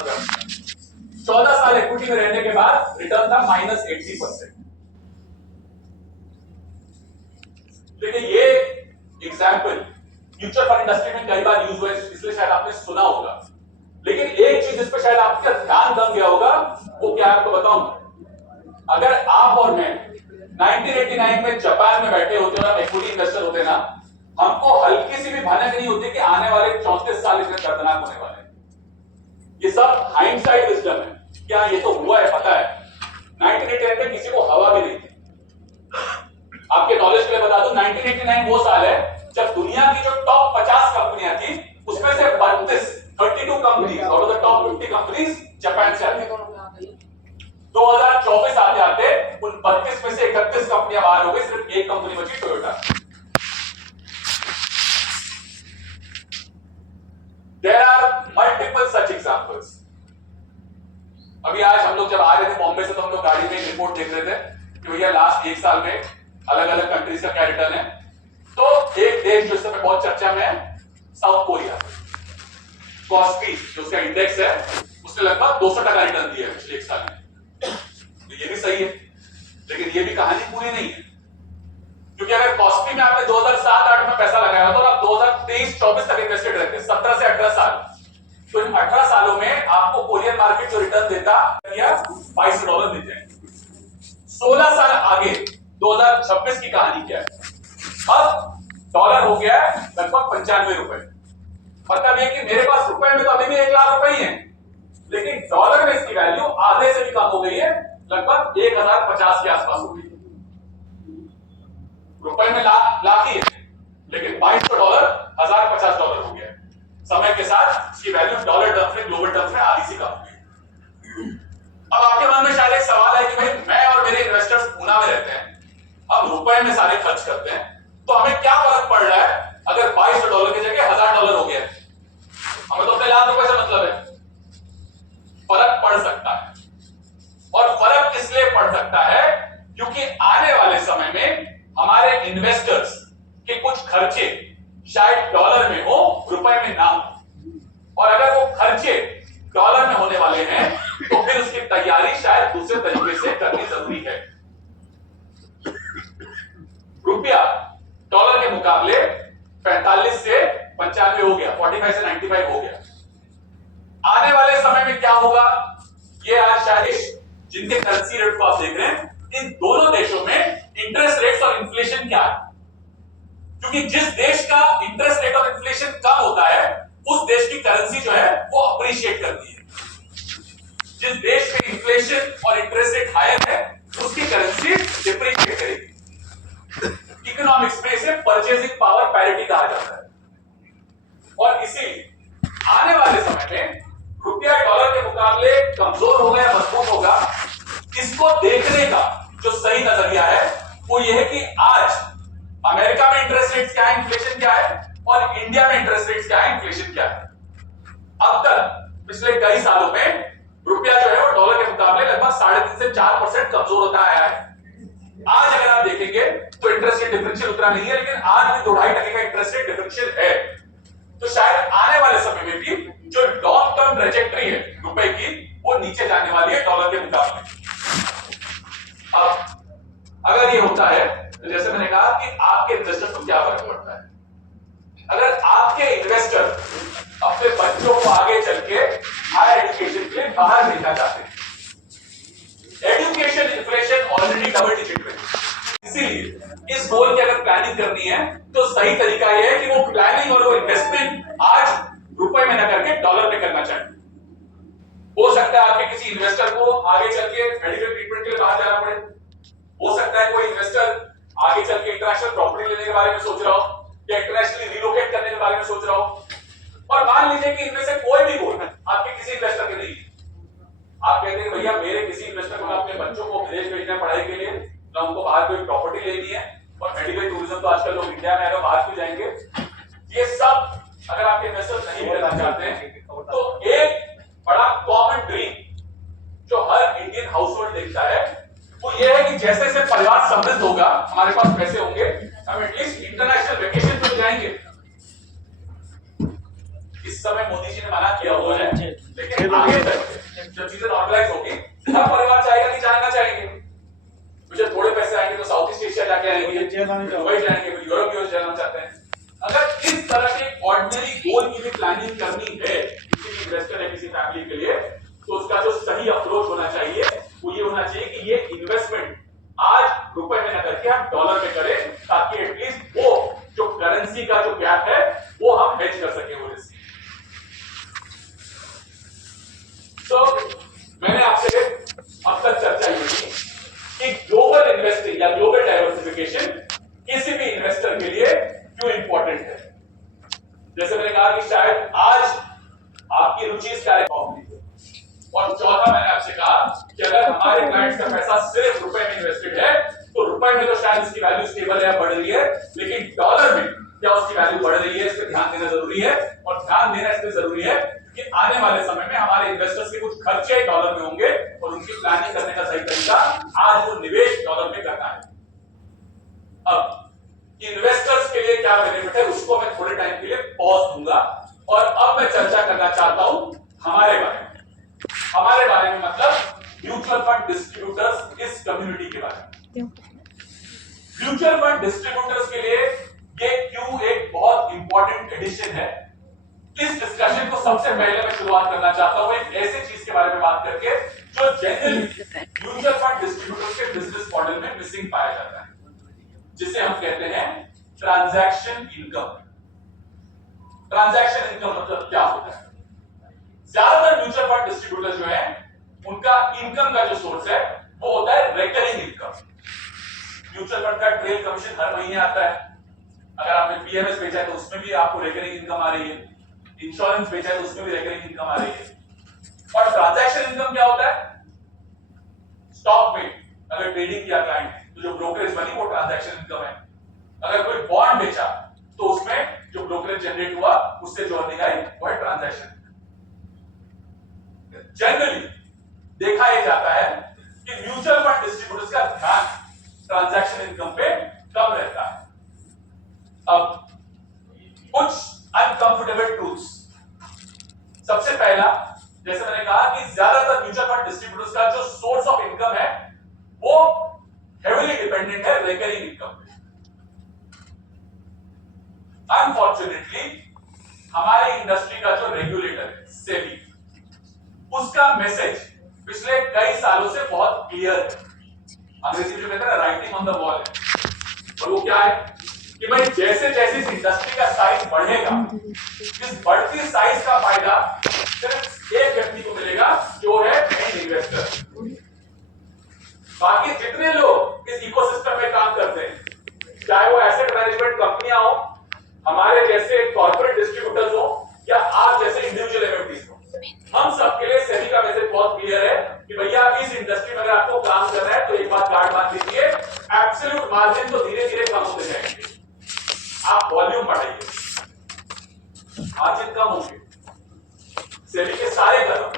14 साल इक्विटी में रहने के बाद रिटर्न था -80%। देखिए ये एग्जाम्पल म्यूचुअल फंड इंडस्ट्री में कई बार यूज हुआ है, इसलिए शायद आपने सुना होगा। लेकिन एक चीज जिस पर शायद आपका ध्यान दम गया होगा, वो क्या आपको बताऊं। अगर आप और मैं 1989 में जापान में बैठे होते और हम इक्विटी इन्वेस्टर होते ना, हमको हल्की सी भी भनक नहीं होती कि आने वाले 34 साल इतने दर्दनाक होने वाले हैं। ये सब हाइंडसाइड विजडम है, क्या ये तो हुआ है पता है। 1989 में किसी को हवा भी नहीं थी। आपके नॉलेज के लिए बता दूं, 1989 वो साल है जब दुनिया की जो टॉप 50 कंपनियां थी उसमें से 32 companies out of the top 50 companies Japan से आती थी। 2024 आते आते उन 32 में से 31 कंपनियां बाहर हो गई, सिर्फ एक कंपनी बची, Toyota. There are multiple such examples. अभी आज हम लोग जब आ रहे थे बॉम्बे से, तो हम लोग गाड़ी में एक रिपोर्ट देख रहे थे कि भैया लास्ट एक साल में अलग अलग कंट्रीज का क्या रिटर्न है। तो एक देश जो इस समय बहुत चर्चा में है, साउथ कोरिया। कॉस्पी जो उसका इंडेक्स है, उसने लगभग 200% रिटर्न दिया है पिछले एक साल में। तो ये भी सही है, लेकिन ये भी कहानी पूरी नहीं है। क्योंकि अगर कॉस्पी में आपने 2007-8 में पैसा लगाया तो आप 2023-24 तक इन्वेस्टेड रहते, 17 से 18 साल। तो इन 18 सालों में आपको कोरियन मार्केट जो रिटर्न देता या $22 देते हैं। 16 साल आगे 2026 की कहानी क्या है। अब डॉलर हो गया है लगभग 95 रुपए। मतलब ये कि मेरे पास रुपए में तो अभी भी 1 लाख रुपए ही है, लेकिन डॉलर में इसकी वैल्यू आधे से भी कम हो गई है, लगभग 1050 के आसपास हो गई है। रुपए में लाख ही है, लेकिन $2200 $1050 हो गया है। समय के साथ इसकी वैल्यू डॉलर टर्म्स में, ग्लोबल टर्म्स में आधी से कम हो गई। अब आपके मन में शायद एक सवाल है कि भाई मैं और मेरे इन्वेस्टर्स पूना में रहते हैं, हम रुपए में सारे खर्च करते हैं, तो हमें क्या फर्क पड़ रहा है अगर $2200 की जगह $1000 हो गया। हमें तो अपने लाख रुपए से मतलब है। फर्क पड़ सकता है, और फर्क इसलिए पड़ सकता है क्योंकि आने वाले समय में हमारे इन्वेस्टर्स के कुछ खर्चे शायद डॉलर में हो, रुपए में ना हो। और अगर वो खर्चे डॉलर में होने वाले हैं तो फिर उसकी तैयारी शायद दूसरे तरीके से करनी जरूरी है। रुपया डॉलर के मुकाबले 45 से 95 हो गया, 45 से 95 हो गया। आने वाले समय में क्या होगा, ये आज शायद जिनके करेंसी रेट को आप देख रहे हैं, इन दोनों देशों में इंटरेस्ट रेट्स और इन्फ्लेशन क्या है। क्योंकि जिस देश का इंटरेस्ट रेट और इन्फ्लेशन कम होता है, उस देश की करेंसी जो है वो अप्रिशिएट करती है। जिस देश में इन्फ्लेशन और इंटरेस्ट रेट हायर है, उसकी करेंसी डिप्रिशिएट करेगी। इकोनॉमिक्स में इसे परचेजिंग पावर पैरिटी कहा जाता है। और इसीलिए आने वाले समय में रुपया डॉलर के मुकाबले कमजोर होगा या मजबूत होगा, इसको देखने का जो सही नजरिया है वो ये है कि आज अमेरिका में इंटरेस्ट रेट्स क्या है, इन्फ्लेशन क्या है, और इंडिया में इंटरेस्ट रेट्स क्या है, इन्फ्लेशन क्या है। अब तक पिछले कई सालों में रुपया जो है वो डॉलर के मुकाबले लगभग 3.5 से 4% कमजोर होता आया है। आज अगर आप देखेंगे तो इंटरेस्ट रेट डिफरेंशियल उतना नहीं है, लेकिन आज भी 2-2.5% का इंटरेस्ट रेट डिफरेंशियल है। तो शायद आने वाले समय में भी जो लॉन्ग टर्म ट्रेजेक्टरी है रुपए की, वो नीचे जाने वाली है डॉलर के मुकाबले। अब अगर ये होता है तो जैसे मैंने कहा कि आपके इन्वेस्टर को क्या फर्क पड़ता है। अगर आपके इन्वेस्टर अपने बच्चों को आगे चल के हायर एजुकेशन के लिए बाहर भेजना चाहते हैं, education inflation already double digit में, इसीलिए इस गोल की अगर प्लानिंग करनी है तो सही तरीका यह है कि वो प्लानिंग और वो इन्वेस्टमेंट आज रुपए में न करके डॉलर में करना चाहिए। हो सकता है आपके किसी इन्वेस्टर को आगे चल के मेडिकल ट्रीटमेंट के लिए बाहर जाना पड़े, हो सकता है कोई इन्वेस्टर आगे चल के इंटरनेशनल प्रॉपर्टी लेने के बारे में सोच रहा हो, या इंटरनेशनली रिलोकेट करने के बारे में सोच रहा हो। और मान लीजिए कि इनमें से कोई भी गोल आपके किसी इन्वेस्टर के नहीं, आप कहते हैं भैया मेरे किसी इन्वेस्टर को अपने बच्चों को विदेश भेजना है पढ़ाई के लिए, ना उनको बाहर कोई प्रॉपर्टी लेनी है, और मेडिकल टूरिज्म तो आजकल लोग इंडिया में है, बाहर क्यों जाएंगे। ये सब अगर आपके इन्वेस्टर नहीं करना चाहते हैं तो एक बड़ा कॉमन ड्रीम जो हर इंडियन हाउसहोल्ड देखता है वो ये है कि जैसे जैसे परिवार समृद्ध होगा, हमारे पास पैसे होंगे, हम एटलीस्ट इंटरनेशनल वेकेशन पे जाएंगे। इस समय मोदी जी ने मना किया हुआ है, लेकिन लेकिन आगे चल जब चीजें नॉर्मलाइज होगी हर परिवार चाहेगा कि जाना चाहेंगे, मुझे थोड़े पैसे आएंगे तो साउथ ईस्ट एशिया जाके आएंगे, दुबई जाएंगे, यूरोप यूएस जाना चाहते हैं। अगर इस तरह के ऑर्डिनरी गोल की भी प्लानिंग करनी है किसी भी इन्वेस्टर या किसी फैमिली के लिए, तो उसका जो सही अप्रोच होना चाहिए वो ये होना चाहिए कि ये इन्वेस्टमेंट आज रुपए में न करके हम डॉलर में करें, ताकि एटलीस्ट वो जो करेंसी का जो गैप है वो हम हेज कर सकें वो रिस्क। तो मैंने आपसे अब तक चर्चा ये की कि ग्लोबल इन्वेस्टिंग या ग्लोबल डाइवर्सिफिकेशन किसी भी इन्वेस्टर के लिए क्यों इंपॉर्टेंट है। जैसे मैंने कहा कि शायद आज आपकी रुचि इस कार्यक्रम में, और चौथा मैंने आपसे कहा कि अगर हमारे क्लाइंट्स का पैसा सिर्फ रुपए में इन्वेस्टेड है तो रुपए में तो शायद इसकी वैल्यू स्टेबल है, बढ़ रही है, लेकिन डॉलर में क्या उसकी वैल्यू बढ़ रही है, इस पर ध्यान देना जरूरी है। और ध्यान देना इसलिए जरूरी है कि आने वाले समय में हमारे इन्वेस्टर्स के कुछ खर्चे डॉलर में होंगे और उनकी प्लानिंग करने का सही तरीका आज वो निवेश डॉलर में करना है। अब इन्वेस्टर्स के लिए क्या बेनिफिट है उसको मैं थोड़े टाइम के लिए पॉज दूंगा, और अब मैं चर्चा करना चाहता हूं हमारे बारे में। हमारे बारे में मतलब म्यूचुअल फंड डिस्ट्रीब्यूटर्स इस कम्युनिटी के बारे में। म्यूचुअल फंड डिस्ट्रीब्यूटर्स के लिए ये क्यों एक बहुत इंपॉर्टेंट एडिशन है। इस डिस्कशन को सबसे पहले मैं शुरुआत करना चाहता हूं एक ऐसी चीज के बारे में बात करके जो जनरली म्यूचुअल फंड डिस्ट्रीब्यूटर्स के बिजनेस मॉडल में मिसिंग पाया जाता है, जिसे हम कहते हैं ट्रांजैक्शन इनकम। ट्रांजैक्शन इनकम मतलब क्या होता है? ज्यादातर म्यूचुअल फंड डिस्ट्रीब्यूटर जो है उनका इनकम का जो सोर्स है वो होता है रिकरिंग इनकम। म्यूचुअल फंड का ट्रेल कमीशन हर महीने आता है, अगर आपने पीएमएस बेचा है तो उसमें भी आपको रिकरिंग इनकम आ रही है, इंश्योरेंस बेचा है तो उसमें भी रिकरिंग इनकम आ रही है। और ट्रांजैक्शन इनकम क्या होता है? स्टॉक में अगर ट्रेडिंग किया क्लाइंट ने तो जो ब्रोकरेज बनी वो ट्रांजैक्शन इनकम है। अगर कोई बॉन्ड बेचा तो उसमें जो ब्रोकरेज जनरेट हुआ उससे जो अर्निंग आई वो है ट्रांजैक्शन। जनरली देखा यह जाता है कि म्यूचुअल फंड डिस्ट्रीब्यूटर्स का ध्यान ट्रांजैक्शन इनकम पे कम रहता है। अब कुछ अनकंफर्टेबल ट्रूथ्स। सबसे पहला, जैसे मैंने कहा कि ज्यादातर म्यूचुअल फंड डिस्ट्रीब्यूटर्स का जो सोर्स ऑफ इनकम है वो हेवीली डिपेंडेंट है रिकरिंग इनकम पे। अनफॉर्चुनेटली हमारी इंडस्ट्री का जो रेगुलेटर है सेबी, उसका मैसेज पिछले कई सालों से बहुत क्लियर है। अंग्रेजी में कहते हैं राइटिंग ऑन द वॉल है। और वो क्या है कि भाई जैसे जैसे इस इंडस्ट्री का साइज बढ़ेगा, इस बढ़ती साइज का फायदा सिर्फ एक व्यक्ति को मिलेगा जो है एंड इन्वेस्टर। बाकी जितने लोग इस इकोसिस्टम में काम करते हैं, चाहे वो एसेट मैनेजमेंट कंपनियां हो, हमारे जैसे कॉर्पोरेट डिस्ट्रीब्यूटर्स हो, या आप जैसे इंडिविजुअल एमएफडीज हो, हम सबके लिए सेबी का मैसेज बहुत क्लियर है कि भैया इस इंडस्ट्री में अगर आपको काम करना है तो एक बात गार्ड बांध लीजिए, एब्सोल्यूट मार्जिन तो धीरे धीरे कम होते जाएंगे, आप वॉल्यूम बढ़ाइए, मार्जिन कम होंगे। सेबी के सारे कदम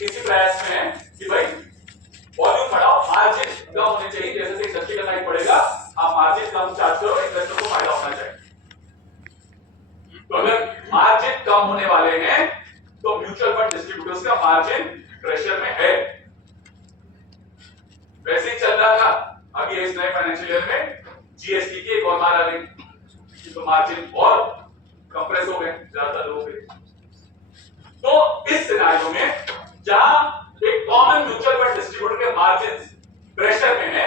इसी प्रयास में है कि भाई वॉल्यूम बढ़ाओ, मार्जिन कम होने चाहिए। जैसे जैसे इंडस्ट्री का साइज बढ़ेगा आप मार्जिन कम चार्ज करो, इन्वेस्टर को फायदा होना चाहिए। तो अगर मार्जिन कम होने वाले हैं तो म्यूचुअल फंड डिस्ट्रीब्यूटर्स का मार्जिन प्रेशर में है। वैसे ही चल रहा था, अभी इस नए फाइनेंशियल ईयर में जीएसटी की एक और मार आ गई, तो मार्जिन और कंप्रेस हो गए ज्यादातर लोगों के। तो इस सिनेरियो में जहां एक कॉमन म्यूचुअल फंड डिस्ट्रीब्यूटर के मार्जिन प्रेशर में है,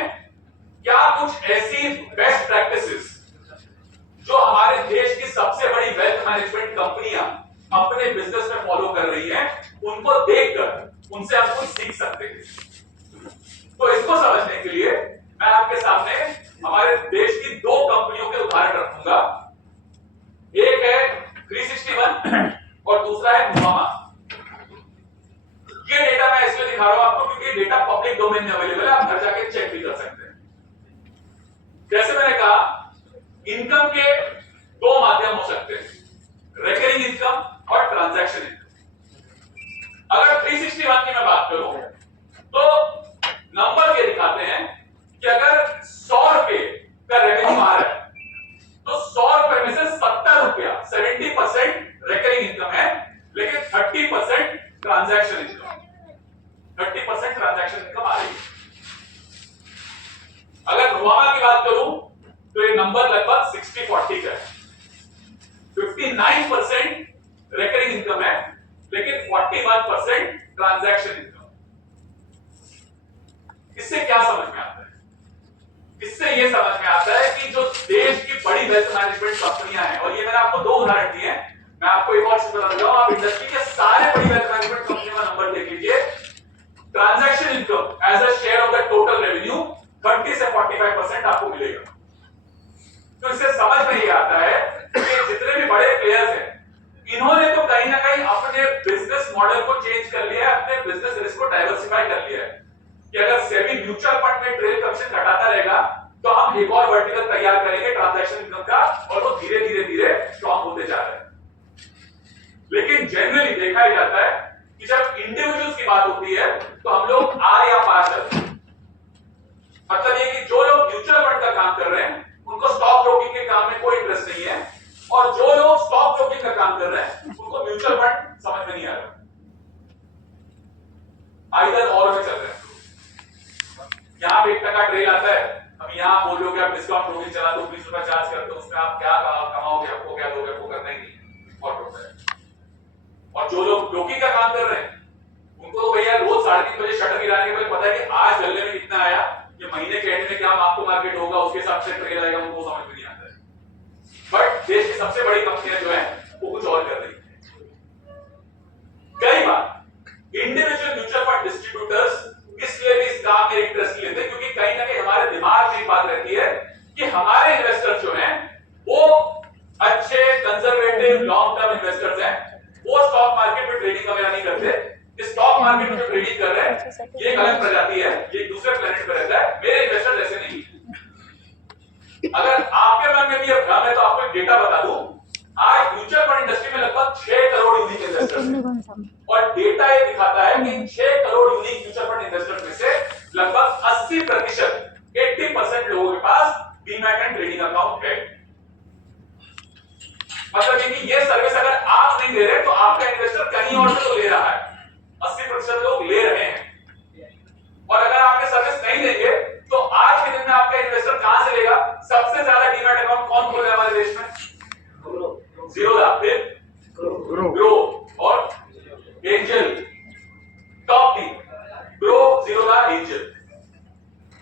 क्या कुछ ऐसी बेस्ट प्रैक्टिसेस जो हमारे देश की सबसे बड़ी वेल्थ मैनेजमेंट कंपनियां अपने बिजनेस में फॉलो कर रही हैं, उनको देखकर उनसे हम कुछ सीख सकते हैं। तो इसको समझने के लिए मैं आपके सामने हमारे देश की दो कंपनियों के उदाहरण रखूंगा। एक है 361 और दूसरा है नुवामा। ये डेटा मैं इसलिए दिखा रहा हूं आपको क्योंकि डेटा पब्लिक डोमेन में अवेलेबल है, आप घर जाके चेक भी कर सकते हैं। जैसे मैंने कहा, इनकम के दो माध्यम हो सकते हैं, रिकरिंग इनकम और ट्रांजैक्शन इनकम। अगर 361 की मैं बात करूं तो नंबर ये दिखाते हैं कि अगर 100 रुपए का रेवेन्यू आ रहा है तो 100 रुपए में से 70 रुपया 70% रिकरिंग इनकम है, लेकिन 30% ट्रांजैक्शन इनकम, 30% ट्रांजैक्शन इनकम आ रही है। अगर नुवामा की बात करूं तो ये नंबर लगभग 60-40 का है। 59% रिकरिंग इनकम है, लेकिन 41% ट्रांजैक्शन इनकम। इससे क्या समझ में आता है? इससे ये समझ में आता है कि जो देश की बड़ी वेल्थ मैनेजमेंट कंपनियां हैं, और ये मैंने आपको 2 उदाहरण दिए हैं, मैं आपको एक और चीज बता दूंगा, आप इंडस्ट्री के सारे बड़ी वेल्थ मैनेजमेंट कंपनियों का नंबर देख लीजिए। Transaction income as a share of the total revenue 30 से 45% आपको मिलेगा। तो इससे समझ में ये आता है कि जितने भी बड़े प्लेयर्स हैं, इन्होंने तो कहीं ना कहीं अपने बिजनेस मॉडल को चेंज कर लिया है, अपने बिजनेस रिस्क को डाइवर्सिफाई कर लिया है कि अगर सेबी म्यूचुअल फंड में ट्रेल कमीशन घटाता रहेगा तो हम एक और वर्टिकल तैयार करेंगे ट्रांजैक्शन इनकम का, और वो धीरे धीरे धीरे स्ट्रॉन्ग होते जा रहे हैं। लेकिन जनरली देखा ही जाता है कि जब इंडिविजुअल्स की बात होती है तो हम लोग आर या पार चलते हैं। मतलब ये कि जो लोग म्यूचुअल फंड का काम कर रहे हैं उनको स्टॉक ब्रोकिंग के काम में कोई इंटरेस्ट नहीं है, और जो लोग स्टॉक ब्रोकिंग का काम कर रहे हैं उनको म्यूचुअल फंड समझ में नहीं आ रहा। आइदर और में चल रहे हैं। यहां पे 1% ट्रेल आता है, अब यहां बोलोगे आप डिस्काउंट ब्रोकिंग चला दो, 20 रुपए चार्ज कर दो, उसमें आप क्या कमाओगे, आपको क्या दोगे, आपको करना ही नहीं है, और होता है। और जो लोग ब्रोकिंग का काम कर रहे हैं उनको तो भैया रोज 3:30 बजे शटर गिराने के बाद पता है कि आज गल्ले में कितना आया, ये महीने के एंड में क्या आपको मार्केट होगा, उसके हिसाब से ट्रेल आएगा, उनको समझ में नहीं आता है। बट देश की सबसे बड़ी कंपनियां जो है वो कुछ और कर रही है। कई बार इंडिविजुअल म्यूचुअल फंड डिस्ट्रीब्यूटर्स इसलिए भी इस काम में इंटरेस्ट लेते हैं क्योंकि कहीं ना कहीं हमारे दिमाग में बात रहती है कि हमारे इन्वेस्टर जो हैं वो अच्छे कंजर्वेटिव लॉन्ग टर्म इन्वेस्टर्स हैं, वो स्टॉक मार्केट में ट्रेडिंग वगैरह नहीं करते। स्टॉक मार्केट में जो ट्रेडिंग कर रहे हैं ये एक अलग प्रजाति है, ये दूसरे प्लेनेट पे रहता है, मेरे इन्वेस्टर जैसे नहीं। अगर आपके मन में भी अब भ्रम है तो आपको एक डेटा बता दूं, आज म्यूचुअल फंड इंडस्ट्री में लगभग 6 करोड़ यूनिक इन्वेस्टर्स हैं, और डेटा ये दिखाता है कि 6 crore unique mutual fund investors में से लगभग 80% 80% लोगों के पास डीमैट एंड ट्रेडिंग अकाउंट है। मतलब ये सर्विस अगर आप नहीं दे रहे तो आपका इन्वेस्टर कहीं और से तो ले रहा है, 80% लोग ले रहे हैं। और अगर आपके सर्विस नहीं देंगे तो आज के दिन में आपका इन्वेस्टर कहां से लेगा? सबसे ज्यादा डीमैट अकाउंट कौन खोल रहा है हमारे देश में? जीरोधा, फिर ग्रो और angel, top 3 grow, Zerodha, angel,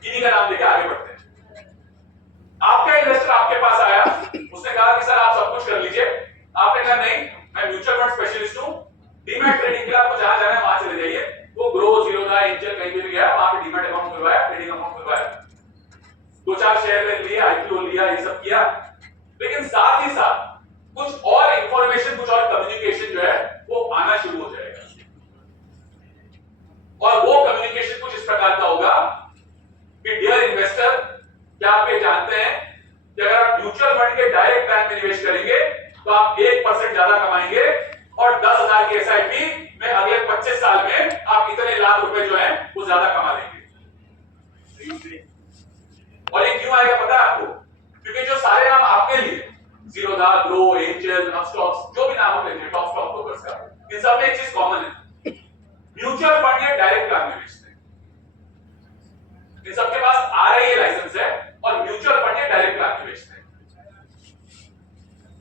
इन्हीं का नाम लेके आगे बढ़ते हैं। आपका इन्वेस्टर आपके पास आया, उसने कहा कि सर आप सब कुछ कर लीजिए, आपने कहा नहीं मैं म्यूचुअल फंड स्पेशलिस्ट हूं, डीमैट ट्रेडिंग के लिए आपको जहां जाना है वहां चले जाइए। वो ग्रो, जीरोधा, एंजल कहीं पे भी गया, वहां पे डीमैट अकाउंट खुलवाया, ट्रेडिंग अकाउंट खुलवाया, 2-4 शेयर ले लिए, आईपीओ लिया, ये सब किया। लेकिन साथ ही साथ कुछ और इंफॉर्मेशन, कुछ और कम्युनिकेशन जो है वो आना शुरू हो जाएगा, और वो कम्युनिकेशन कुछ इस प्रकार का होगा कि डियर इन्वेस्टर, क्या आप ये जानते हैं कि अगर आप म्यूचुअल फंड के डायरेक्ट प्लान में निवेश करेंगे तो आप 1% ज्यादा कमाएंगे, और 10,000 की एसआईपी में अगले 25 साल में आप इतने लाख रुपए जो है वो ज्यादा कमा लेंगे। और ये क्यों आएगा पता है आपको? क्योंकि जो सारे नाम आपने लिए, जीरोधा, ग्रो, एंजल, स्टॉक्स, जो भी नाम आप लेते हैं टॉप स्टॉक ब्रोकर्स का, इन सब में एक चीज कॉमन है, म्यूचुअल फंड ये डायरेक्ट प्लान में बेचते हैं। इन सबके पास आरआईए लाइसेंस है और म्यूचुअल फंड ये डायरेक्ट प्लान में बेचते हैं।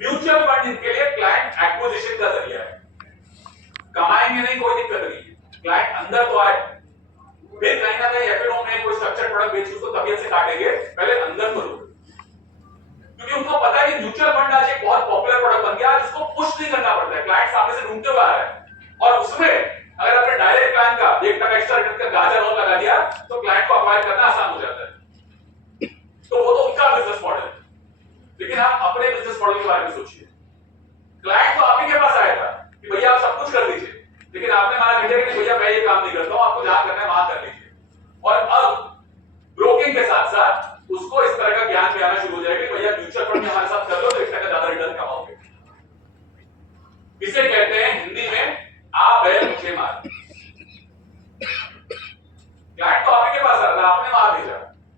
म्यूचुअल फंड इनके लिए क्लाइंट एक्विजिशन का जरिया है, कमाएंगे नहीं कोई दिक्कत नहीं है, क्लाइंट अंदर तो आए, फिर कहीं ना कहीं एफएनओ में कोई स्ट्रक्चर्ड प्रोडक्ट बेच उसको तबियत से काटेंगे, पहले अंदर तो लो, क्योंकि उनको पता है कि म्यूचुअल फंड आज एक बहुत पॉपुलर प्रोडक्ट बन गया, जिसको पुश नहीं करना पड़ता है, क्लाइंट सामने से ढूंढते हुए आ रहा है, और उसमें अगर आपने डायरेक्ट प्लान का 1% एक्स्ट्रा रिटर्न का गाजर और लगा दिया तो क्लाइंट को अक्वायर करना आसान हो जाता है। तो वो तो उनका बिजनेस मॉडल है, लेकिन आप अपने बिजनेस मॉडल के बारे में सोचिए। क्लाइंट तो आप ही के पास आया था कि भैया आप सब कुछ कर लीजिए, लेकिन आपने मना कर दिया कि भैया मैं ये काम नहीं करता हूं, आपको जहां करना है वहां कर लीजिए। और अब ब्रोकिंग के साथ साथ उसको इस तरह का ज्ञान भी आना शुरू हो जाएगा कि भैया म्यूचुअल फंड में हमारे साथ कर लो तो 1% ज्यादा रिटर्न कमाओगे। इसे कहते हैं हिंदी में आप बैल मुझे मार। क्लाइंट तो आपके पास आ रहा था, आपने मार भेजा,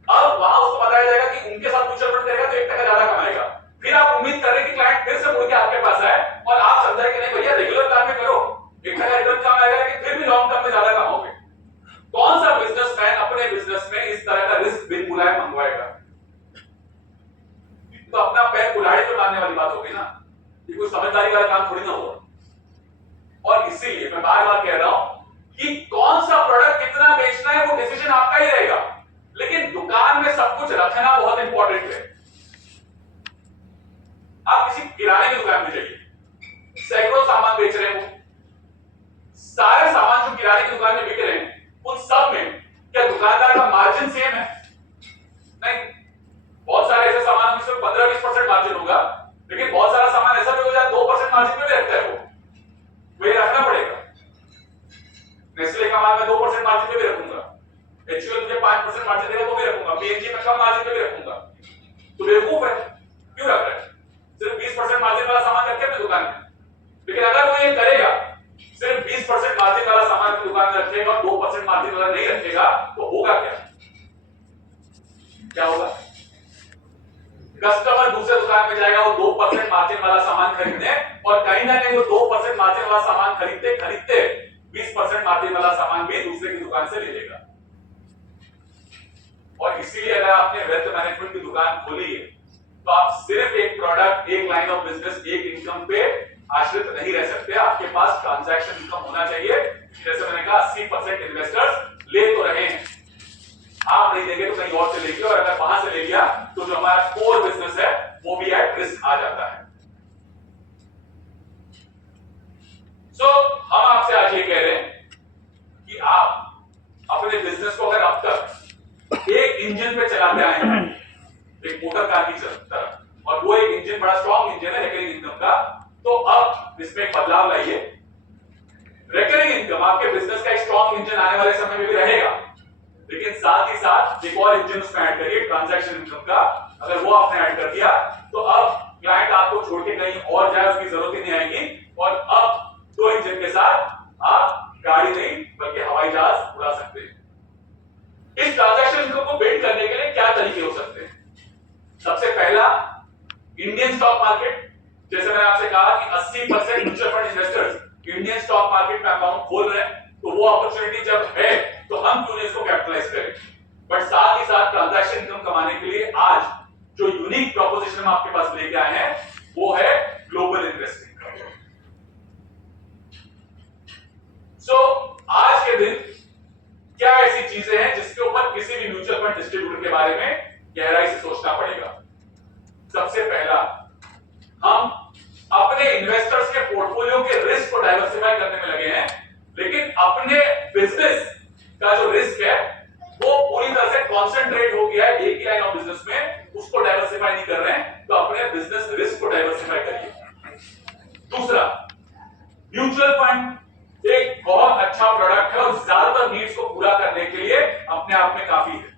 अब वहां उसको बताया जाएगा कि उनके साथ म्यूचुअल फंड करेगा तो 1% ज्यादा कमाएगा। फिर आप उम्मीद कर रहे हैं कि क्लाइंट फिर से मुड़ के आपके पास आए और आप समझाए कि नहीं भैया रेगुलर प्लान में करो, 1% रिटर्न कम आएगा, लेकिन फिर भी मैं बार बार कह रहा हूं कि कौन सा प्रोडक्ट कितना बेचना है वो डिसीजन आपका ही रहेगा, लेकिन दुकान में सब कुछ रखना बहुत इंपॉर्टेंट है। आप किसी किराने की दुकान में जाइए, सैकड़ों सामान बेच रहे हो, सारे सामान जो किराने की दुकान में बिक रहे हैं उन सब में क्या दुकानदार का मार्जिन सेम है? नहीं। बहुत सारे ऐसे सामान में सिर्फ 15-20% मार्जिन होगा, लेकिन बहुत सारा सामान ऐसा भी हो जाए 2% मार्जिन पे भी रखता है वो ये रखना पड़ेगा। नेस्ले का माल मैं 2% मार्जिन पे भी रखूंगा, एचयूएल मुझे 5% मार्जिन देगा तो भी रखूंगा, पीएनजी में कम मार्जिन पे भी रखूंगा। तो बेवकूफ है, क्यों रख रहा है? सिर्फ 20% मार्जिन वाला सामान रखे अपनी दुकान में। लेकिन अगर वो ये करेगा, सिर्फ 20% मार्जिन वाला सामान अपनी दुकान में रखेगा और 2% मार्जिन वाला नहीं रखेगा, तो होगा क्या? क्या होगा? कस्टमर दूसरे दुकान में जाएगा वो 2% मार्जिन वाला सामान खरीदने, और कहीं ना कहीं वो 2% मार्जिन वाला सामान खरीदते खरीदते 20% मार्जिन वाला सामान भी दूसरे की दुकान से ले लेगा। और इसीलिए अगर आपने वेल्थ मैनेजमेंट की दुकान खोली है तो आप सिर्फ एक प्रोडक्ट, एक लाइन ऑफ बिजनेस, एक इनकम पे आश्रित नहीं रह सकते। आपके पास ट्रांजैक्शन इनकम होना चाहिए। जैसे मैंने कहा 80% इन्वेस्टर्स ले तो रहे हैं, आप नहीं देंगे तो कहीं और से लेंगे, और अगर वहां से ले लिया तो जो हमारा कोर बिजनेस है वो भी एट रिस्क आ जाता है। हम आपसे आज ये कह रहे हैं कि आप अपने बिजनेस को अगर अब तक एक इंजन पे चलाते आए हैं, एक मोटर कार की तरह, और वो एक इंजन बड़ा स्ट्रॉन्ग इंजन है रिकरिंग इनकम का, तो अब इसमें एक बदलाव लाइए। रिकरिंग इनकम आपके बिजनेस का एक स्ट्रॉन्ग इंजन आने वाले समय में भी रहेगा, लेकिन साथ ही साथ एक और इंजन उसमें ऐड करिए, ट्रांजैक्शन इनकम का। अगर वो आपने ऐड कर दिया तो अब क्लाइंट आपको छोड़ के कहीं और जाए उसकी जरूरत ही नहीं आएगी, और अब 2 इंजन के साथ आप गाड़ी नहीं बल्कि हवाई जहाज उड़ा सकते हैं। इस ट्रांजैक्शन इनकम को बिल्ड करने के लिए क्या तरीके हो सकते हैं? सबसे पहला, इंडियन स्टॉक मार्केट। जैसे मैंने आपसे कहा कि 80% mutual fund investors Indian stock market में अकाउंट खोल रहे हैं, तो वो अपॉर्चुनिटी जब है तो हम क्यों इसको कैपिटलाइज करें। बट साथ ही साथ ट्रांजैक्शन इनकम कमाने के लिए आज जो यूनिक प्रोपोजिशन हम आपके पास लेके आए हैं वो है ग्लोबल इन्वेस्टिंग। आज के दिन क्या ऐसी चीजें हैं जिसके ऊपर किसी भी म्यूचुअल फंड डिस्ट्रीब्यूटर के बारे में गहराई से सोचना पड़ेगा? सबसे पहला, हम अपने इन्वेस्टर्स के पोर्टफोलियो के रिस्क को डाइवर्सिफाई करने में लगे हैं, लेकिन अपने बिजनेस का जो रिस्क है वो पूरी तरह से कॉन्सेंट्रेट हो गया है एक ही लाइन ऑफ बिजनेस में, उसको डाइवर्सिफाई नहीं कर रहे हैं। तो अपने बिजनेस रिस्क को डाइवर्सिफाई करिए। दूसरा, म्यूचुअल फंड एक बहुत अच्छा प्रोडक्ट है और ज्यादातर नीड्स को पूरा करने के लिए अपने आप में काफी है,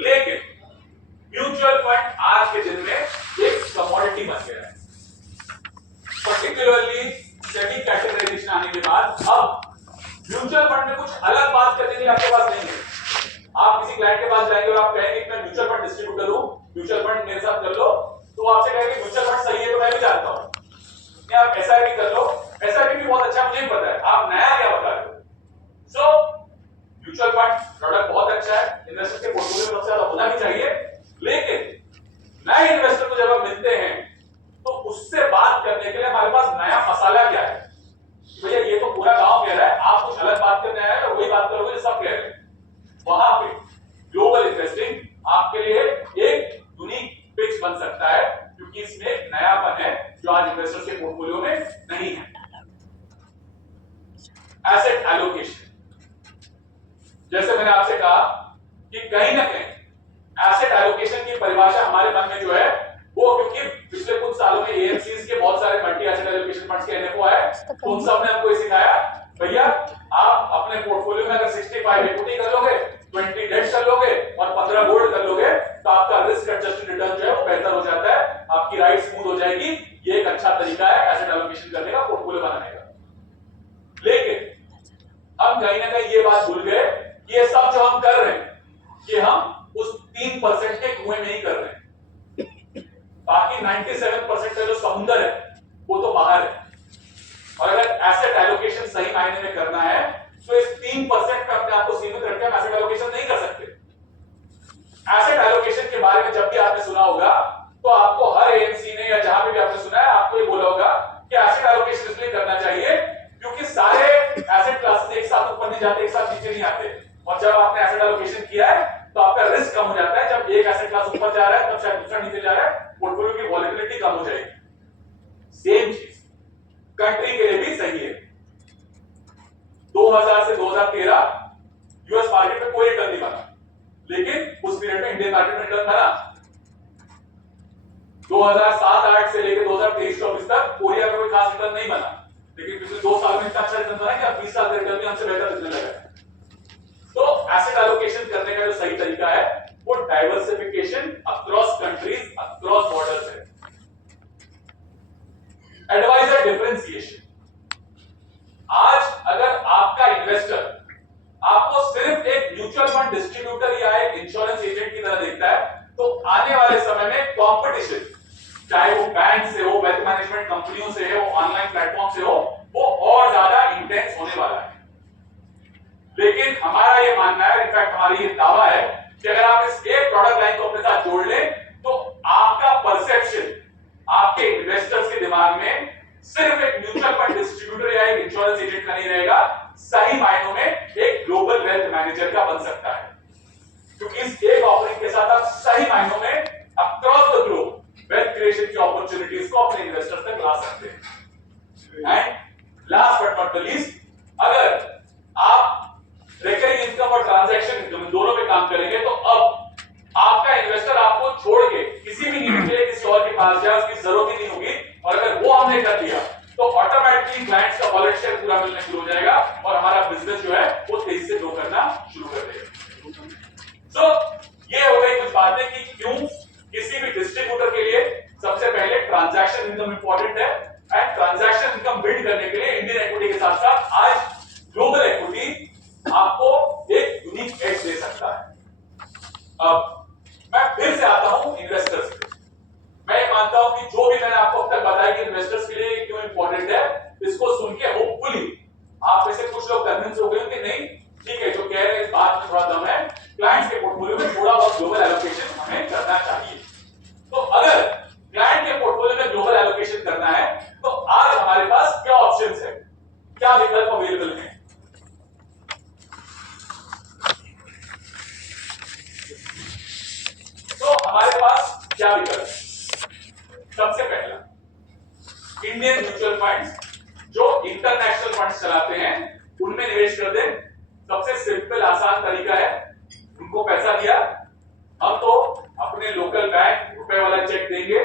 लेकिन म्यूचुअल फंड आज के दिन में एक कमोडिटी बन गया है। पर्टिकुलरली सेबी कैटेगराइजेशन आने के बाद अब म्यूचुअल फंड में कुछ अलग बात करने के लिए आपके पास नहीं है। आप किसी क्लाइंट के पास जाएंगे और आप कहेंगे कि मैं म्यूचुअल फंड डिस्ट्रीब्यूटर हूं, म्यूचुअल फंड मेरे साथ कर लो, तो आपसे कहेंगे म्यूचुअल फंड सही है तो मैं भी जानता हूं, या आप एसआईपी कर लो, एसआईपी भी बहुत अच्छा मुझे भी पता है, आप नया क्या बता रहे हो। म्यूचुअल फंड प्रोडक्ट बहुत अच्छा है, इन्वेस्टर के पोर्टफोलियो में सबसे ज्यादा होना भी चाहिए, लेकिन नए इन्वेस्टर को जब हम मिलते हैं तो उससे बात करने के लिए हमारे पास नया मसाला क्या है। भैया ये तो पूरा गांव कह रहा है, आप कुछ अलग बात करने आए हो, वही बात करोगे जो सब कह रहे हैं। वहां पे ग्लोबल इन्वेस्टिंग आपके लिए एक यूनिक पिच बन सकता है, क्योंकि इसमें एक नयापन है जो आज इन्वेस्टर्स के पोर्टफोलियो में नहीं है। एसेट एलोकेशन, जैसे मैंने आपसे कहा कि कहीं ना कहीं एसेट एलोकेशन की परिभाषा हमारे मन में जो है वो, क्योंकि पिछले कुछ सालों में एएमसीज के बहुत सारे मल्टी एसेट एलोकेशन फंड्स के एनएफओ आए, तो उन सब ने हमको ये सिखाया, भैया आप अपने पोर्टफोलियो में अगर 65 इक्विटी कर लोगे, 20 डेट कर लोगे और 15 गोल्ड कर लोगे, तो आपका रिस्क एडजस्टेड रिटर्न जो है वो बेहतर हो जाता है, आपकी राइट स्मूथ हो जाएगी। ये एक अच्छा तरीका है एसेट एलोकेशन करने का, पोर्टफोलियो बनाने का। लेकिन हम कहीं ना कहीं ये बात भूल गए कि ये सब जो हम कर रहे हैं कि हम उस 3% के कुएं में ही कर रहे हैं, बाकी 97% का जो समुंदर है वो तो बाहर है। और अगर एसेट एलोकेशन सही मायने में करना है तो इस 3% पे अपने आप को सीमित रखकर हम एसेट एलोकेशन नहीं कर सकते। एसेट एलोकेशन के बारे में जब भी आपने सुना होगा तो आपको हर एएमसी ने या जहां भी आपने सुना है आपको ये बोला होगा कि एसेट एलोकेशन इसलिए करना चाहिए क्योंकि सारे जब आपने एसेट एलोकेशन किया है तो आपका रिस्क कम हो जाता है। जब एक एसेट क्लास ऊपर जा रहा है तब शायद दूसरा नीचे जा रहा है, पोर्टफोलियो की वॉलेटिलिटी कम हो जाएगी। सेम चीज कंट्री के लिए भी सही है। 2000 से 2013 यूएस मार्केट में कोई रिटर्न नहीं बना, लेकिन उस पीरियड में इंडियन मार्केट में रिटर्न बना। 2007-8 से लेकर 2023-24 तक कोरिया में कोई खास रिटर्न नहीं बना, लेकिन पिछले 2 साल में इतना अच्छा रिटर्न बना कि अब 20 साल का रिटर्न भी हमसे बेहतर दिखने लगा है। तो एसेट एलोकेशन करने का जो सही तरीका है वो diversification across countries, across borders है। Adviser differentiation. आज अगर आपका इन्वेस्टर आपको सिर्फ एक म्यूचुअल फंड डिस्ट्रीब्यूटर या एक इंश्योरेंस एजेंट की तरह देखता है, तो आने वाले समय में कंपटीशन, चाहे वो बैंक से हो, वेल्थ मैनेजमेंट कंपनियों से हो, ऑनलाइन प्लेटफॉर्म से हो, वो और ज्यादा इंटेंस होने वाला है। लेकिन हमारा ये मानना है, इनफैक्ट हमारी ये दावा है कि अगर आप इस एक प्रोडक्ट लाइन को अपने साथ जोड़ लें तो आपका परसेप्शन आपके इन्वेस्टर्स के दिमाग में सिर्फ एक म्यूचुअल फंड डिस्ट्रीब्यूटर या एक इंश्योरेंस एजेंट का नहीं रहेगा, सही मायनों में एक ग्लोबल वेल्थ मैनेजर का बन सकता है। क्योंकि इस एक ऑफरिंग के साथ आप सही मायनों में across the globe wealth creation की अपॉर्चुनिटीज को अपने इन्वेस्टर्स तक ला सकते हैं। And last but not the least, अगर आप रिकरिंग इनकम और ट्रांजैक्शन इनकम दोनों पे काम करेंगे तो अब आपका इन्वेस्टर आपको छोड़ के किसी भी नीड के लिए किसी और के पास जाए उसकी जरूरत ही नहीं होगी। और अगर वो हमने कर दिया तो ऑटोमेटिकली क्लाइंट्स का वॉलेट शेयर पूरा मिलना शुरू हो जाएगा और हमारा बिजनेस जो है वो तेजी से ग्रो करना शुरू कर देगा। सो ये हो गई कुछ बातें कि क्यों किसी भी डिस्ट्रीब्यूटर के लिए सबसे पहले ट्रांजैक्शन इनकम इंपॉर्टेंट है। एंड ट्रांजैक्शन इनकम बिल्ड करने के लिए इंडियन इक्विटी के साथ साथ आज ग्लोबल इक्विटी आपको एक यूनिक एज दे सकता है। अब मैं फिर से आता हूं इन्वेस्टर्स पे। मैं ये मानता हूं कि जो भी मैंने आपको अब तक बताया कि इन्वेस्टर्स के लिए क्यों इंपॉर्टेंट है, इसको सुन के होपफुली आप में से कुछ लोग कन्विंस हो गए कि नहीं ठीक है, जो कह रहे हैं इस बात में थोड़ा दम है, क्लाइंट्स के पोर्टफोलियो में थोड़ा बहुत ग्लोबल एलोकेशन हमें करना चाहिए। तो अगर क्लाइंट के पोर्टफोलियो में ग्लोबल एलोकेशन करना है तो आज हमारे पास क्या ऑप्शंस है, क्या विकल्प अवेलेबल है। तो हमारे पास क्या विकल्प? सबसे पहला, इंडियन म्यूचुअल फंड्स जो इंटरनेशनल फंड्स चलाते हैं उनमें निवेश कर दें। सबसे सिंपल आसान तरीका है, उनको पैसा दिया, हम तो अपने लोकल बैंक रुपए वाला चेक देंगे,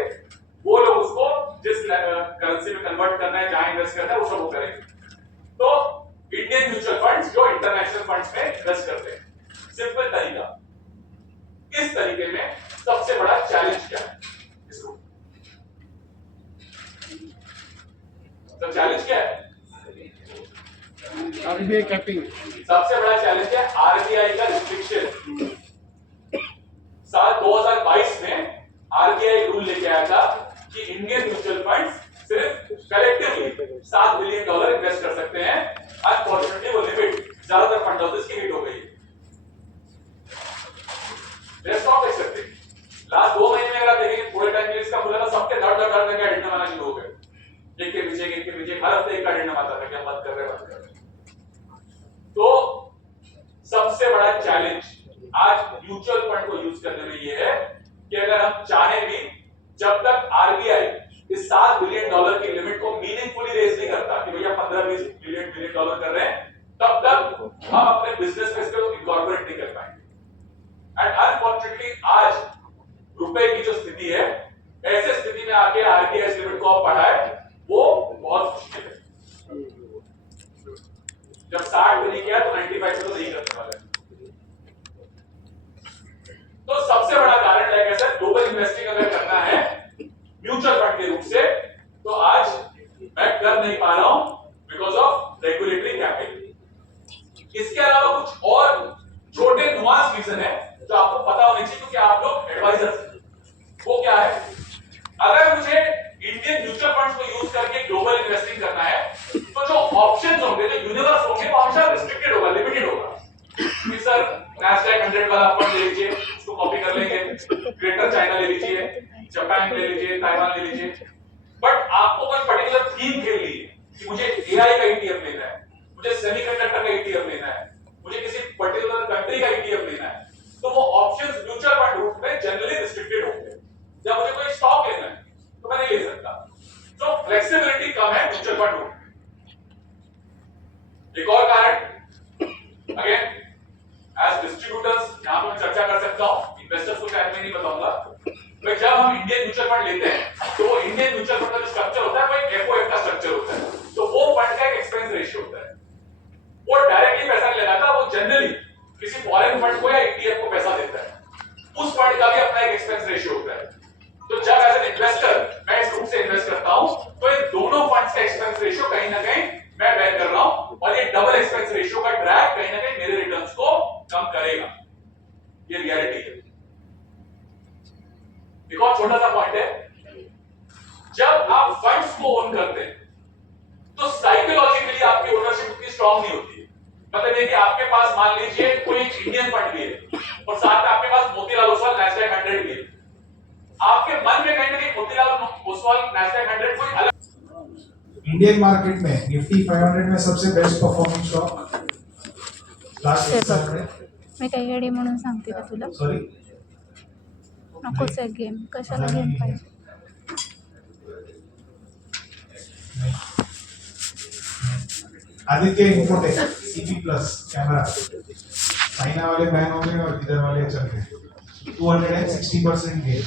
वो लोग उसको जिस करेंसी में कन्वर्ट करना है, जहां इन्वेस्ट करना है वो सब वो करेंगे। तो इंडियन म्यूचुअल फंड्स जो इंटरनेशनल फंड्स में इन्वेस्ट करते हैं, सिंपल तरीका। इस तरीके में सबसे बड़ा चैलेंज क्या है? इसको तो चैलेंज क्या है? RBI capping. सबसे बड़ा चैलेंज है आरबीआई का रिस्ट्रिक्शन। साल 2022 में आरबीआई रूल लेके आया था कि इंडियन म्यूचुअल फंड्स सिर्फ कलेक्टिवली $7 बिलियन इन्वेस्ट कर सकते हैं। अनफॉर्चुनेटली वो लिमिट ज्यादातर फंड हाउसेस की हिट हो गई है। लास्ट 2 महीने में अगर देखेंगे, थोड़े टाइम के लिए इसका मुझे सबके धड़ धड़ धड़ करके एडिट आना शुरू हो गए, एक के पीछे हर हफ्ते एक का एडिट आता था, क्या मत कर रहे। तो सबसे बड़ा चैलेंज आज म्यूचुअल फंड को यूज करने में ये है कि अगर हम चाहे भी, जब तक आरबीआई इस $7 बिलियन की लिमिट को मीनिंगफुली रेज नहीं करता कि भैया 15-20 बिलियन डॉलर कर रहे हैं, तब तक हम अपने बिजनेस में इसको इनकॉर्पोरेट नहीं कर पाएंगे। एंड अनफॉर्चुनेटली आज रुपए की जो स्थिति है, ऐसे स्थिति में आके आरबीआई इस लिमिट को बढ़ाए वो बहुत मुश्किल है। जब 60 पे नहीं किया तो 95 पे तो नहीं करने वाले। तो सबसे बड़ा कारण है कैसे ग्लोबल इन्वेस्टिंग अगर करना है म्यूचुअल फंड के रूप से, तो आज मैं कर नहीं पा रहा हूं बिकॉज ऑफ रेगुलेटरी कैपिंग। इसके अलावा कुछ और छोटे नुआंस रीजन है जो आपको पता होने चाहिए, क्योंकि आप लोग एडवाइजर्स। वो क्या है? अगर मुझे इंडियन म्यूचुअल फंड्स को यूज करके ग्लोबल इन्वेस्टिंग करना है तो जो ऑप्शंस होंगे, जो यूनिवर्स होंगे, वो हमेशा रिस्ट्रिक्टेड होगा, लिमिटेड होगा। कि सर नैस्डैक 100 वाला फंड ले लीजिए, उसको कॉपी कर लेंगे, ग्रेटर चाइना ले लीजिए, जापान ले लीजिए, ताइवान ले लीजिए। बट आपको कोई पर्टिकुलर थीम खेल ली कि मुझे एआई का ईटीएफ लेना है, मुझे सेमीकंडक्टर का ईटीएफ लेना है, मुझे किसी पर्टिकुलर कंट्री का ईटीएफ लेना है तो वो ऑप्शंस म्यूचुअल फंड रूट में जनरली रिस्ट्रिक्टेड होंगे। जब मुझे कोई स्टॉक लेना है तो मैं नहीं ले सकता, तो फ्लेक्सिबिलिटी कम है म्यूचुअल फंड रूट। एक और कारण अगेन एज डिस्ट्रीब्यूटर्स यहां पर मैं चर्चा कर सकता हूं, इन्वेस्टर्स को शायद मैं नहीं बताऊंगा। भाई जब हम इंडियन म्यूचुअल फंड लेते हैं तो वो इंडियन म्यूचुअल फंड का जो स्ट्रक्चर होता है वो एक एफओएफ का स्ट्रक्चर होता है, तो वो फंड का एक एक्सपेंस रेशियो होता है। वो डायरेक्टली पैसा नहीं लगाता, वो जनरली किसी फॉरेन फंड को या ईटीएफ को पैसा देता है। उस फंड का भी अपना एक एक्सपेंस रेशियो होता है। तो जब एज एन इन्वेस्टर मैं इस रूट से इन्वेस्ट करता हूं तो इन दोनों फंड्स का एक्सपेंस रेशियो कहीं ना कहीं मैं बेयर कर रहा हूं, और ये डबल एक्सपेंस रेशियो का ड्रैग कहीं ना कहीं मेरे रिटर्न्स को कम करेगा। ये रियलिटी है। एक और छोटा सा पॉइंट है, जब आप फंड्स को ओन करते हैं तो साइकोलॉजिकली आपकी ओनरशिप उतनी स्ट्रांग नहीं होती है। मतलब ये कि आपके पास मान लीजिए कोई इंडियन फंड भी है और साथ में आपके पास मोतीलाल ओसवाल नैस्डैक 100 भी है, आपके मन में कहीं ना कहीं मोतीलाल ओसवाल नैस्डैक 100 कोई अलग। इंडियन मार्केट में निफ्टी 500 में सबसे बेस्ट परफॉर्मिंग स्टॉक लास्ट एक साल में। मी काही येडी म्हणून सांगते का तुला? सॉरी नकोच आहे गेम, कशाला गेम पाहिजे? Aditya infotech CP plus camera, China वाले बैन हो गए और इधर वाले चल गए। 260% gain.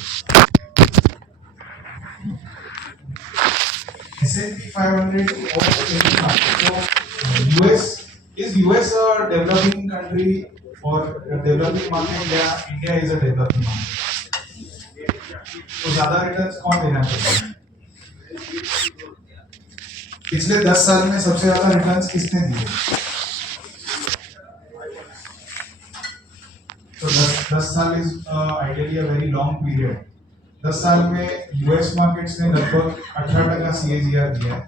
S&P 500 is US a developing country or a developing market या India is a developing market? तो ज्यादा रिटर्न्स कौन देना चाहिए? पिछले 10 साल में सबसे ज्यादा रिटर्न्स किसने दिए? तो 10 साल is ideally a very long period. 10 साल में यूएस मार्केट्स ने लगभग 18% CAGR दिया है,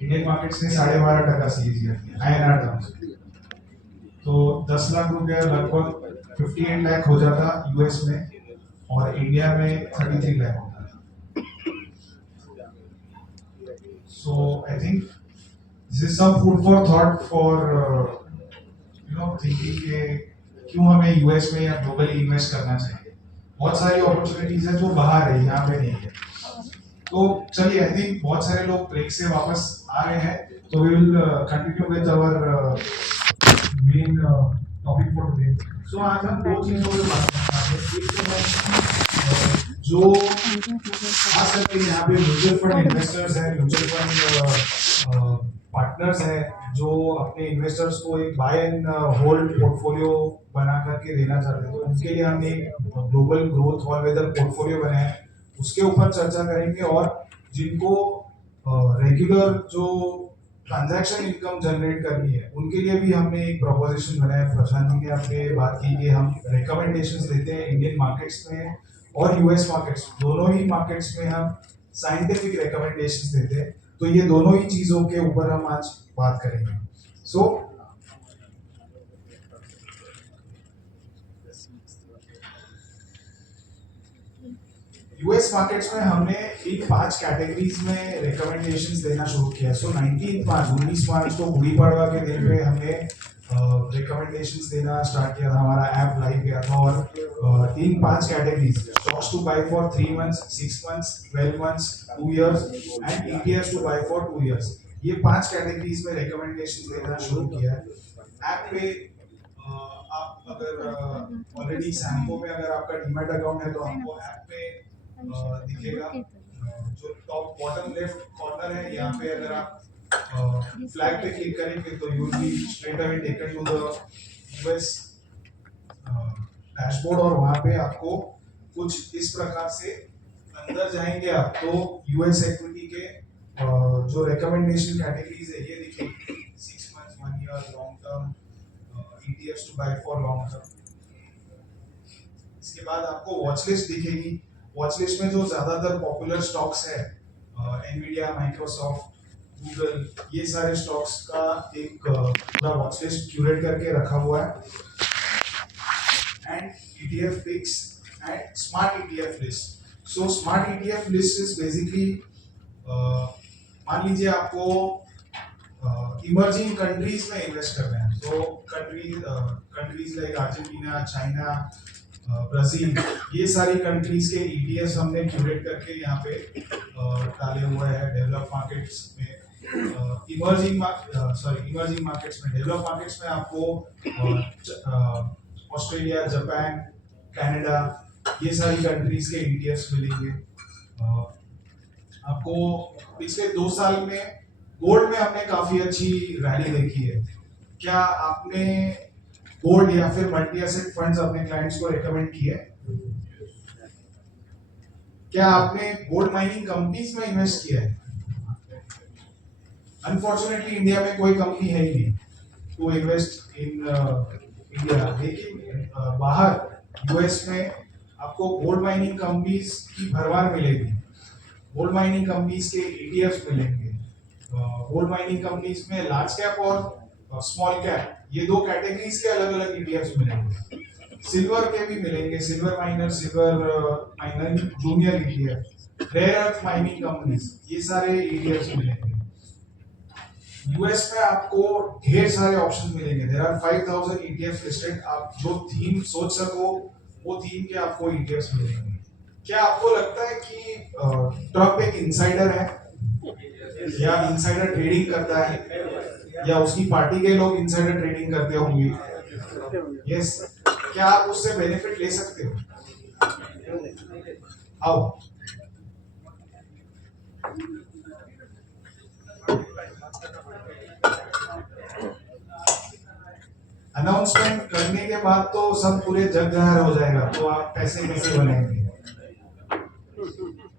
इंडियन मार्केट्स ने 12.5% CAGR दिया INR टर्म्स। तो 10 लाख रुपया लगभग 58 लाख हो जाता यूएस में, और इंडिया में 33 लाख होता। So I think this is some food for thought for thinking के क्यों हमें यूएस में या ग्लोबली इन्वेस्ट करना चाहिए। बहुत सारी अपॉर्चुनिटीज है जो बाहर है, यहाँ पे नहीं है। तो चलिए, आई थिंक बहुत सारे लोग ब्रेक से वापस आ रहे हैं, तो we will continue with our main topic for today. So आज हम दो चीजों पे बात करेंगे। एक तो है जो खास करके यहाँ पे म्यूचुअल फंड इन्वेस्टर्स हैं, म्यूचुअल फंड पार्टनर्स हैं जो अपने इन्वेस्टर्स को एक बाय एंड होल्ड पोर्टफोलियो बना करके देना चाहते हैं। तो उनके लिए हमने global growth all weather portfolio बनाया है, उसके ऊपर चर्चा करेंगे। और जिनको रेगुलर जो ट्रांजैक्शन इनकम जनरेट करनी है, उनके लिए भी हमने एक प्रोपोजिशन बनाया। प्रशांत जी ने अपने बात की कि हम रिकमेंडेशंस देते हैं इंडियन मार्केट्स में और यूएस मार्केट्स, दोनों ही मार्केट्स में हम साइंटिफिक रिकमेंडेशंस देते हैं। तो ये दोनों ही चीजों के ऊपर हम आज बात करेंगे। सो यूएस मार्केट्स में हमने इन 5 कैटेगरीज में रिकमेंडेशंस देना शुरू किया। सो 19 मार्च को गुड़ी पड़वा के दिन पे हमने रिकमेंडेशंस देना स्टार्ट किया था, हमारा ऐप लाइव गया था। और इन 5 categories, stocks to buy for 3 months, 6 months, 12 months, 2 years and ETFs to buy for 2 years, ये 5 कैटेगरीज में रिकमेंडेशंस देना शुरू किया है। ऐप पे आप अगर ऑलरेडी सैम्पो में अगर आपका डीमैट अकाउंट है तो आपको ऐप पे दिखेगा। जो टॉप बॉटम लेफ्ट कॉर्नर है, यहाँ पे अगर आप फ्लैग पे क्लिक करेंगे तो you will be straight away taken to the US dashboard, और वहाँ पे आपको कुछ इस प्रकार से अंदर जाएंगे आप तो यूएस इक्विटी के जो रिकमेंडेशन कैटेगरीज है ये दिखेगी। 6 months, 1 year, long term, ETFs to buy for long term. इसके बाद आपको वॉच लिस्ट दिखेगी। वॉच लिस्ट में जो ज्यादातर पॉपुलर स्टॉक्स है, एनवीडिया, माइक्रोसॉफ्ट, गूगल, ये सारे स्टॉक्स का एक पूरा वॉच लिस्ट क्यूरेट करके रखा हुआ है। And ETF picks and smart ETF list. So smart ETF list is basically, मान लीजिए आपको इमर्जिंग कंट्रीज में इन्वेस्ट कर रहे हैं, तो countries like Argentina, China, Brazil, ये सारी कंट्रीज के ईटीएफ हमने क्यूरेट करके यहाँ पे डाले हुए हैं डेवलप मार्केट्स में। इमर्जिंग मार्केट्स में, डेवलप मार्केट्स में आपको ऑस्ट्रेलिया, जापान, कनाडा, ये सारी कंट्रीज के ईटीएफ मिलेंगे। आपको पिछले 2 साल में गोल्ड में हमने काफी अच्छी रैली देखी है। क्या आपने गोल्ड या फिर मल्टी एसेट फंड्स अपने क्लाइंट्स को रेकमेंड किए? क्या आपने गोल्ड माइनिंग कंपनीज में इन्वेस्ट किया है? अनफॉर्चुनेटली इंडिया में कोई कंपनी है ही नहीं टू इन्वेस्ट इन इंडिया, लेकिन बाहर यूएस में आपको गोल्ड माइनिंग कंपनीज की भरमार मिलेगी। गोल्ड माइनिंग कंपनीज के ईटीएफ मिलेंगे। गोल्ड माइनिंग कंपनीज में लार्ज कैप और स्मॉल कैप, ये 2 कैटेगरीज के अलग अलग ईटीएफ मिलेंगे। सिल्वर के भी मिलेंगे, silver miner junior ETF, rare earth mining companies, ये सारे ईटीएफ मिलेंगे। यूएस में आपको ढेर सारे ऑप्शन मिलेंगे। There are 5000 ETF listed. आप जो थीम सोच सको वो थीम के आपको ईटीएफ मिलेंगे। क्या आपको लगता है कि ट्रम्प एक इंसाइडर है या इंसाइडर ट्रेडिंग करता है या उसकी पार्टी के लोग इंसाइडर ट्रेडिंग करते होंगे? यस। क्या आप उससे बेनिफिट ले सकते हो? आओ। अनाउंसमेंट करने के बाद तो सब पूरे जग जाहिर हो जाएगा, तो आप पैसे कैसे बनाएंगे?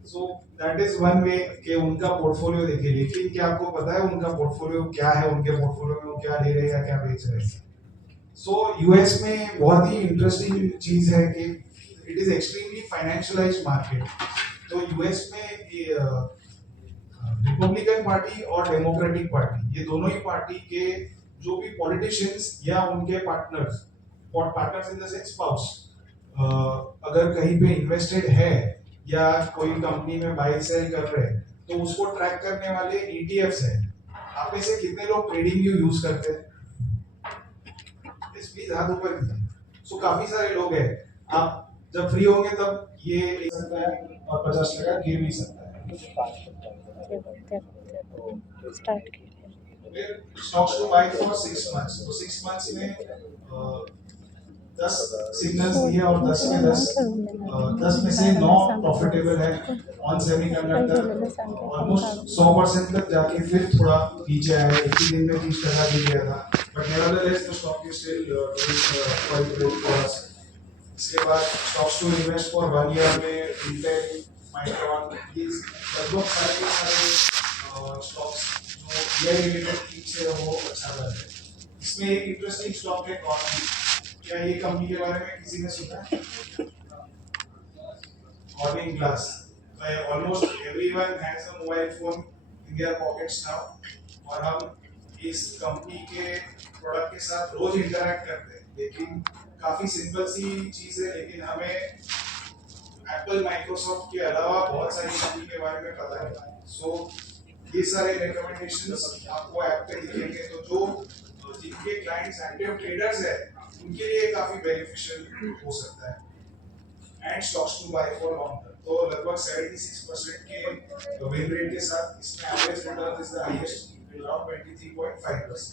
So that is one way कि उनका पोर्टफोलियो देखिए, लेकिन क्या आपको पता है उनका पोर्टफोलियो क्या है? उनके पोर्टफोलियो में वो क्या ले रहे हैं या क्या बेच रहे हैं? सो यूएस में बहुत ही इंटरेस्टिंग चीज है कि इट इज एक्सट्रीमली फाइनेंशियलाइज्ड मार्केट। तो यूएस में रिपब्लिकन पार्टी और डेमोक्रेटिक पार्टी, ये दोनों ही पार्टी के जो भी पॉलिटिशियंस या उनके partners in the sense spouse, अगर कहीं पे इन्वेस्टेड है या कोई कंपनी में बाय सेल कर रहे हैं, तो उसको ट्रैक करने वाले ईटीएफ्स हैं। आप में से कितने लोग ट्रेडिंग व्यू यूज करते हैं? प्लीज हाथ ऊपर कीजिए। सो काफी सारे लोग हैं। आप जब फ्री होंगे तब ये ले सकता है और 50 टका गिर भी सकता है। स्टार्ट कीजिए। Stocks to buy for 6 months. तो 6 मंथ्स में 10 सिग्नल्स दिए और 10 में से 9 प्रॉफिटेबल है। ऑन सेमीकंडक्टर ऑलमोस्ट 100% तक जाके फिर थोड़ा नीचे आया। एक ही दिन में 30 टका गिर गया था, but nevertheless the stock is still quite well for us. इसके बाद stocks to invest for 1 year में इंटेल, माइक्रोन, these लगभग सारे स्टॉक्स जो ये रिलेटेड चीज है वो अच्छा कर रहे हैं। इसमें एक इंटरेस्टिंग स्टॉक है कॉर्निंग। क्या ये कंपनी के बारे में किसी ने सुना है? Cornering glass. Almost everyone has a mobile phone in their pockets now, और हम इस कंपनी के प्रोडक्ट के साथ रोज इंटरैक्ट करते हैं। लेकिन काफी सिंपल सी चीज है, लेकिन हमें एप्पल, माइक्रोसॉफ्ट के अलावा बहुत सारी कंपनी के बारे में पता है। सो ये सारे रिकमेंडेशंस आपको ऐप पे दिखेंगे, तो जो जिनके क्लाइंट्स एक्टिव ट्रेडर्स है उनके लिए काफी बेनिफिशियल हो सकता है। And stocks to buy for long term, तो लगभग 76% के विन रेट के साथ इसमें average return is the highest around 23.5%।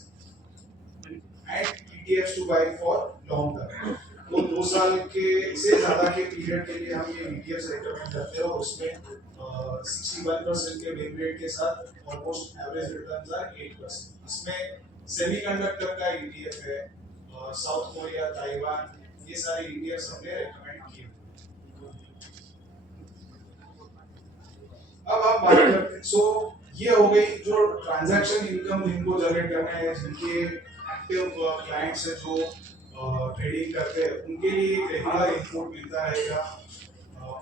And ETFs to buy for long term, तो 2 साल के से ज्यादा के पीरियड के लिए हम ये ETFs रेकमेंड करते हैं, और उसमें 61% के विन रेट के साथ ऑलमोस्ट एवरेज रिटर्न्स आर 8%। इसमें सेमीकंडक्टर का ETF है, साउथ कोरिया, ताइवान, ये सारे ETFs हमने रेकमेंड किए। अब हम बात करते हैं, सो ये हो गई जो ट्रांजैक्शन इनकम जिनको जनरेट करना है, जिनके एक्टिव क्लाइंट्स है जो ट्रेडिंग करते हैं, उनके लिए एक रेगुलर इनपुट मिलता रहेगा।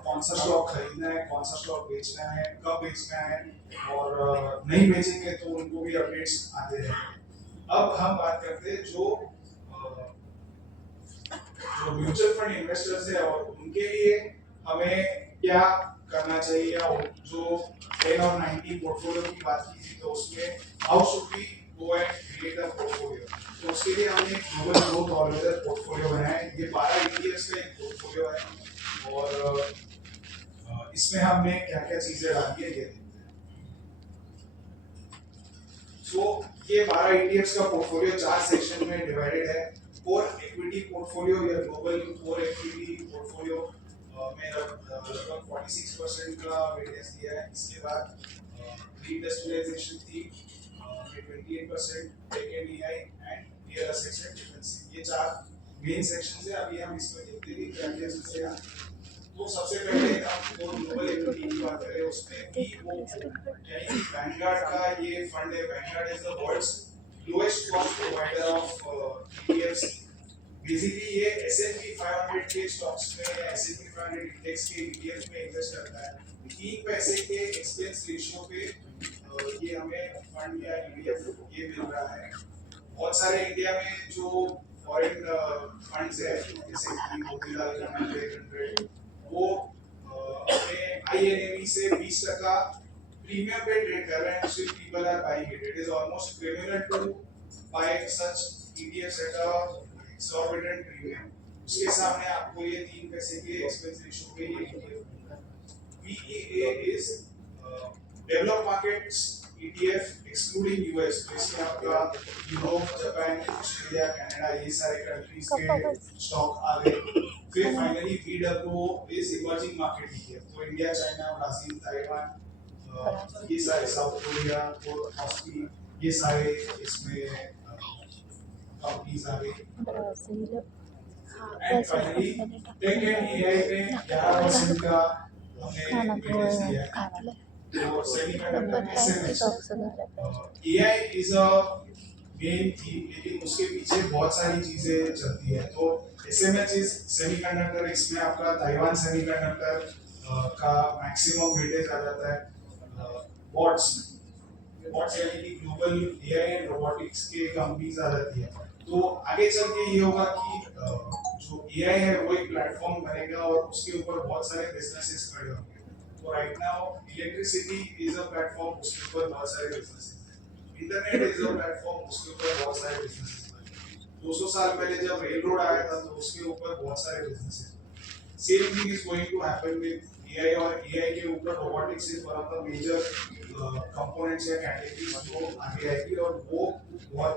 कौन सा स्टॉक खरीदना है, कौन सा स्टॉक बेचना है, कब बेचना है, और नहीं बेचेंगे तो उनको भी अपडेट्स आते रहेंगे। अब हम बात करते हैं जो म्यूचुअल फंड इन्वेस्टर्स है और उनके लिए हमें क्या करना चाहिए, या जो 10 और 90 पोर्टफोलियो की बात की थी, तो उसमें how should we go and create a portfolio. तो उसके लिए हमने global growth all weather portfolio बनाया है। ये 12 ETFs का एक पोर्टफोलियो है और इसमें हमने क्या क्या चीजें डाली है ये देखते हैं। सो ये 12 ETFs का पोर्टफोलियो 4 सेक्शन में डिवाइडेड है। कोर इक्विटी पोर्टफोलियो या ग्लोबल कोर इक्विटी पोर्टफोलियो में लगभग 46% का वेटेज दिया है। इसके बाद रीइंडस्ट्रियलाइजेशन थी में 28%, tech and EI and real assets and defence. ये 4 मेन सेक्शंस है। अभी हम इसमें देखते हैं क्या क्या चीजें हैं। तो सबसे पहले हम ग्लोबल इक्विटी की बात करें, उसमें भी वो यानी वैनगार्ड का ये फंड है। Vanguard is the world's lowest cost provider of ETFs। Basically ये S&P 500 के स्टॉक्स में या S&P 500 इंडेक्स के ETF में इन्वेस्ट करता है। 3 पैसे के एक्सपेंस रेशियो पे ये हमें फंड या ETF ये मिल रहा है। बहुत सारे इंडिया में जो फॉरेन फंड्स है जैसे कि मोतीलाल नेशनल 100 वो अपने INAV से 20% प्रीमियम पे ट्रेड कर रहे हैं। Still people are buying it. It is almost criminal to buy such ETFs at a exorbitant premium. उसके सामने आपको ये 3 पैसे के एक्सपेंस रेशियो पे ये ETF PEA is develop markets ETF excluding US। तो इसमें आपका यूरोप, जापान, ऑस्ट्रेलिया, कनाडा ये सारे कंट्रीज के स्टॉक आ गए। फिर finally VWO is emerging market ETF। तो इंडिया, चाइना, ब्राजील, ताइवान, ये सारे साउथ कोरिया और ऑस्ट्रेलिया ये सारे इसमें कंपनीज आ गई। Brazil and finally tech and EI में 11% का हमने वेटेज दिया है। तो semiconductor AI is a main theme, लेकिन उसके पीछे बहुत सारी चीजें चलती है। तो SMH इज सेमीकंडक्टर, इसमें आपका ताइवान सेमीकंडक्टर का मैक्सिमम वेटेज आ जाता है। बॉट्स यानी कि ग्लोबल AI एंड रोबोटिक्स के कंपनीज आ जाती है। तो आगे चल के ये होगा कि जो AI है वो एक प्लेटफॉर्म बनेगा और उसके ऊपर बहुत सारे बिजनेसेस खड़े होंगे। तो right now electricity is a platform, उसके ऊपर बहुत सारे बिजनेसेस हैं। इंटरनेट इज अ प्लेटफॉर्म, उसके ऊपर बहुत सारे बिजनेसेस हैं। 200 साल पहले जब रेल रोड आया था तो उसके ऊपर बहुत सारे बिजनेसेस हैं। Same thing is going to happen with AI और AI के ऊपर robotics is one of the major components या कैटेगरीज जो आगे आएगी और वो बहुत